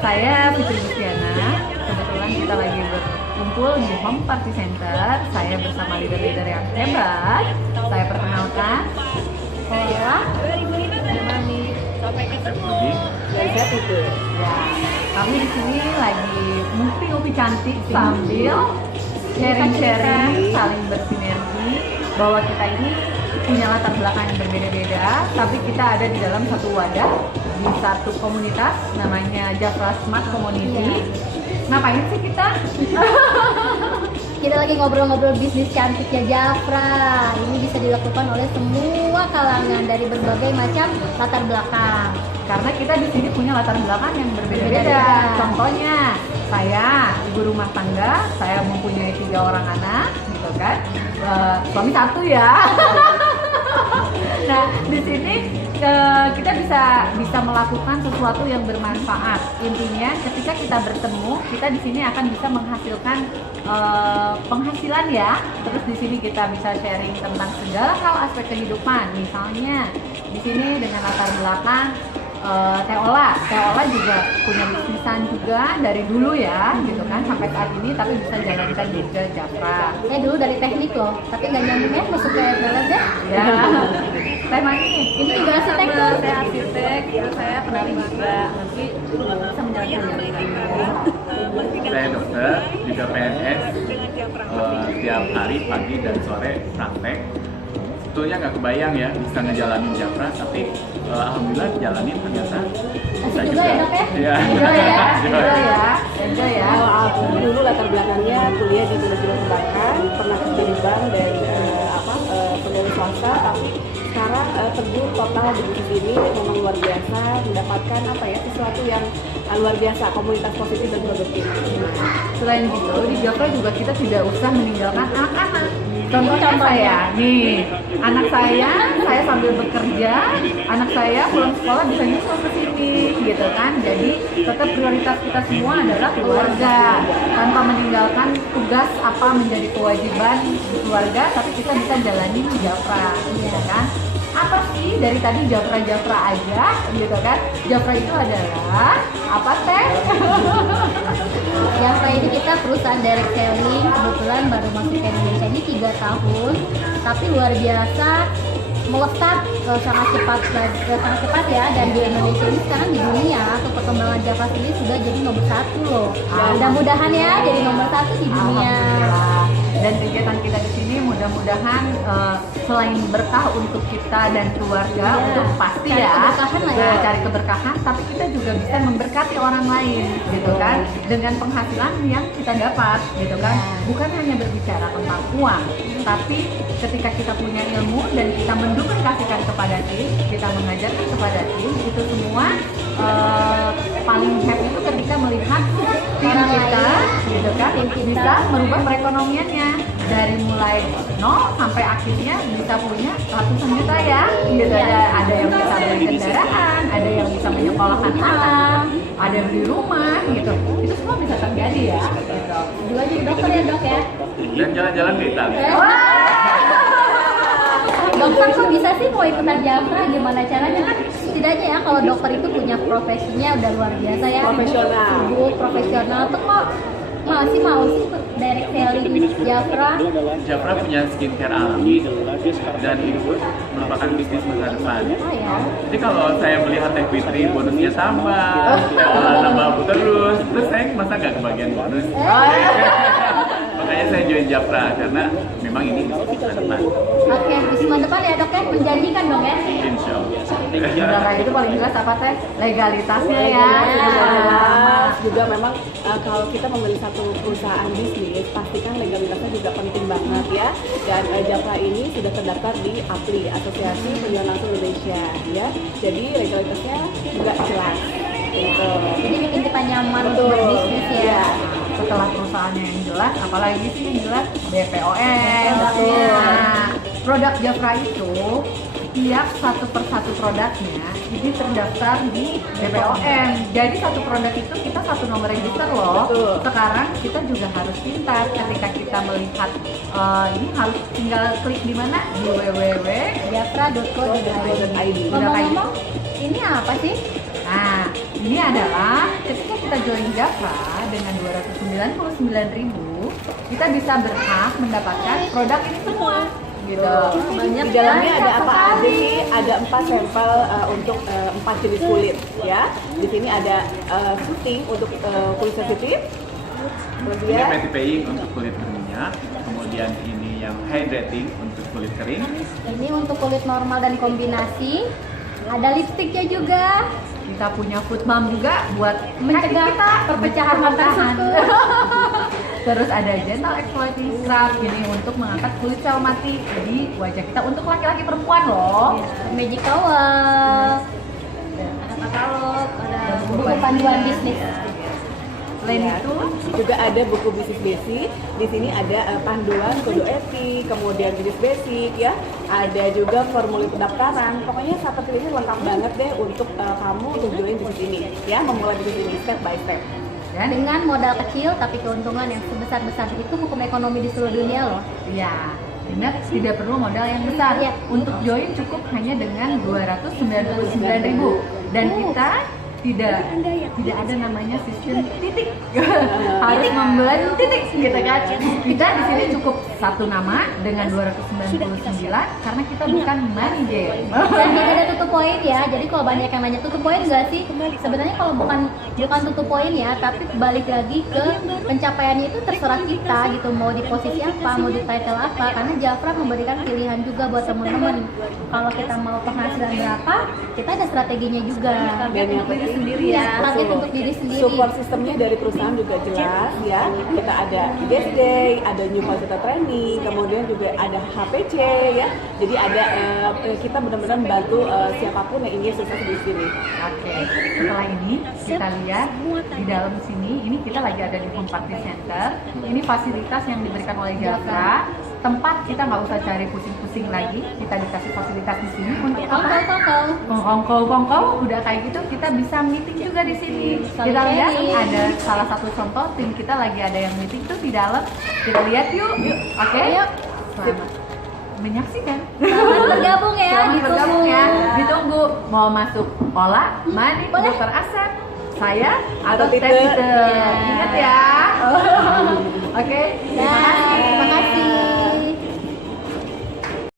Saya Fitri Luciana. Kebetulan kita lagi berkumpul di Home Party Center. Saya bersama leader-leader yang hebat. Saya perkenalkan. Saya Mani. Sampai ketemu. Saya Putri. Ya, kami di sini lagi ngopi-ngopi cantik sambil sharing-sharing, saling bersinergi bahwa kita ini punya latar belakang yang berbeda-beda, tapi kita ada di dalam satu wadah di satu komunitas namanya Jafra Smart Community. Ngapain sih kita? Kita lagi ngobrol-ngobrol bisnis cantiknya Jafra. Ini bisa dilakukan oleh semua kalangan dari berbagai macam latar belakang. Karena kita di sini punya latar belakang yang berbeda-beda. Contohnya, saya ibu rumah tangga, saya mempunyai 3 orang anak, gitu kan. Suami 1 ya. Nah, di sini kita bisa melakukan sesuatu yang bermanfaat. Intinya, ketika kita bertemu, kita di sini akan bisa menghasilkan penghasilan ya. Terus di sini kita bisa sharing tentang segala hal aspek kehidupan. Misalnya, di sini dengan latar belakang Teola juga punya bisnisan juga dari dulu ya, gitu kan, sampai saat ini, tapi bisa jalankan juga Jafra. Saya dulu dari teknik loh, tapi nggak nyambung ya, masuk ke FLS ya. Ya, saya Mani. Ini juga arsitektur. Saya arsitek, saya penari juga. Nanti bisa menjalankan Jafra. Saya dokter, juga PNS, tiap hari pagi dan sore praktek. Sebetulnya nggak kebayang ya bisa ngejalanin Jafra, tapi alhamdulillah jalanin ternyata bisa Asik juga ya dok ya? Iya. Enjoy ya. Kalau aku dulu latar belakangnya kuliah di manajemen perbankan, pernah kerja di bank dan pegawai swasta, tapi sekarang terjun total di bisnis ini memang luar biasa, mendapatkan sesuatu yang luar biasa, komunitas positif dan produktif. Selain itu, di Jafra juga kita tidak usah meninggalkan anak-anak. Contohnya saya, nih, anak saya sambil bekerja, anak saya pulang sekolah bisa nyusul ke sini, gitu kan. Jadi tetap prioritas kita semua adalah keluarga, tanpa meninggalkan tugas apa menjadi kewajiban keluarga, tapi kita bisa jalani Jafra, gitu kan. Apa sih dari tadi Jafra aja, gitu kan? Jafra itu adalah apa teh? Jafra ini kita perusahaan direct selling, kebetulan baru masuk ke Indonesia ini 3 tahun, tapi luar biasa melesat sangat cepat ya, dan di Indonesia ini sekarang di dunia untuk perkembangan Jafra ini sudah jadi nomor 1 loh. Mudah-mudahan ya jadi nomor 1 di dunia. Dan kegiatan kita di sini mudah-mudahan selain berkah untuk kita dan keluarga, untuk pasti Cari ya, keberkahan lah ya. cari keberkahan, tapi kita juga bisa memberkati orang lain, gitu kan, dengan penghasilan yang kita dapat, gitu kan. Bukan hanya berbicara tentang uang, tapi ketika kita punya ilmu dan kita menduplikasikan kepada tim, kita mengajarkan kepada tim, itu semua paling happy itu ketika melihat tim kita, gitu kan, bisa merubah perekonomiannya dari mulai 0 sampai akhirnya bisa punya ratusan juta ya, gitu. Ada yang bisa beli kendaraan, ada yang bisa menyekolahkan anak, ada yang di rumah, gitu. Itu semua bisa terjadi ya, gitu. Juga jadi dokter ya dok ya. Dan jalan-jalan ke Italia. Dokter kok bisa sih mau ikutan Jafra, gimana caranya kan? Setidaknya ya kalau dokter itu punya profesinya udah luar biasa ya, Profesional. sibuk, profesional tuh kok masih mau sih direct selling Jafra. Jafra punya skincare alami dan itu merupakan bisnis masa depan. Oh ya. Jadi kalau saya melihat Teh Fitri bonusnya tambah, tambah terus saya masa nggak kebagian bonus. Makanya saya join Jafra karena memang ini bisnis masa depan. Oke, bisnis depan ya dok ya, menjanjikan dong ya. Insya Allah. Negara itu paling jelas apa teh? Legalitasnya ya. Jelas. Juga memang kalau kita membeli satu perusahaan bisnis, pastikan legalitasnya juga penting banget ya. Dan Jafra ini sudah terdaftar di APLI, Asosiasi Penjualan Langsung Indonesia ya. Jadi legalitasnya juga jelas. Gitu. Jadi bikin kita nyaman Betul. berbisnis ya. Setelah perusahaannya yang jelas, apalagi sih yang jelas BPOM. Betul. Nah, produk Jafra itu tiap satu persatu produknya ini terdaftar di BPOM. Jadi satu produk itu kita satu nomor register loh. Betul. Sekarang kita juga harus pintar ketika kita melihat ini harus tinggal klik di mana, di www. Jafra.co.id. Ngomong-ngomong, ini apa sih? Nah, ini adalah ketika kita join Jafra dengan 299.000, kita bisa berhak mendapatkan produk ini semua. Gitu. Di dalamnya ada apa aja sih? Ada 4 sampel untuk 4 jenis kulit ya. Di sini ada footing untuk kulit sensitif. Ini Kemudian petipaying untuk kulit berminyak, kemudian ini yang hydrating untuk kulit kering. Ini untuk kulit normal dan kombinasi. Ada lipstiknya juga. Kita punya food mom juga buat Mencegah kita perpecahan mata susu. Terus ada gentle exfoliating scrub ini untuk mengangkat kulit sel mati di wajah kita untuk laki-laki perempuan loh. Magic towel. Ada katalog, ada buku panduan bisnis. Selain ya, itu juga ada buku bisnis basic. Di sini ada panduan kode etik, kemudian bisnis basic ya. Ada juga formulir pendaftaran. Pokoknya seperti ini lengkap banget deh untuk kamu untuk join bisnis ini ya, memulai bisnis ini step by step. dan Dengan modal kecil tapi keuntungan yang sebesar-besar itu hukum ekonomi di seluruh dunia loh. ya ingat tidak perlu modal yang besar. Iya. Untuk join cukup hanya dengan 299.000 dan kita tidak ada namanya sistem titik harus membeli titik gitu kan. Kita di sini cukup satu nama dengan 299 karena kita bukan money game. Dan tidak ada tutup poin ya. Jadi kalau banyak yang nanya tutup poin nggak sih? Sebenarnya kalau bukan tutup poin ya, tapi balik lagi ke pencapaiannya itu terserah kita gitu. Mau di posisi apa, mau di title apa. Karena Jafra memberikan pilihan juga buat teman-teman. Kalau kita mau penghasilan berapa, kita ada strateginya juga. Dan yang penting Sendiri ya. Target untuk diri sendiri. support sistemnya dari perusahaan juga jelas ya. Kita ada guest day, ada new facilitator training, kemudian juga ada HPC ya. Jadi ada kita benar-benar membantu siapapun yang ingin sukses di sini. Oke, setelah ini kita lihat di dalam sini, ini kita lagi ada di Home Party Center. Ini fasilitas yang diberikan oleh Jafra. Tempat kita nggak usah cari pusing-pusing lagi, kita dikasih fasilitas di sini untuk apa? Kongkow, udah kayak gitu kita bisa meeting juga di sini. Kita lihat ada salah satu contoh tim kita lagi ada yang meeting tuh di dalam. Kita lihat yuk. Oke. Ayo. Selamat menyaksikan. Selamat bergabung ya. Selamat Ditunggu. bergabung ya. Ditunggu mau masuk Ola, Mani, Boleh. Dokter Asep, saya Atau atau Teh Tite. Tite. Ingat ya. Oke. Terima kasih. Terima kasih.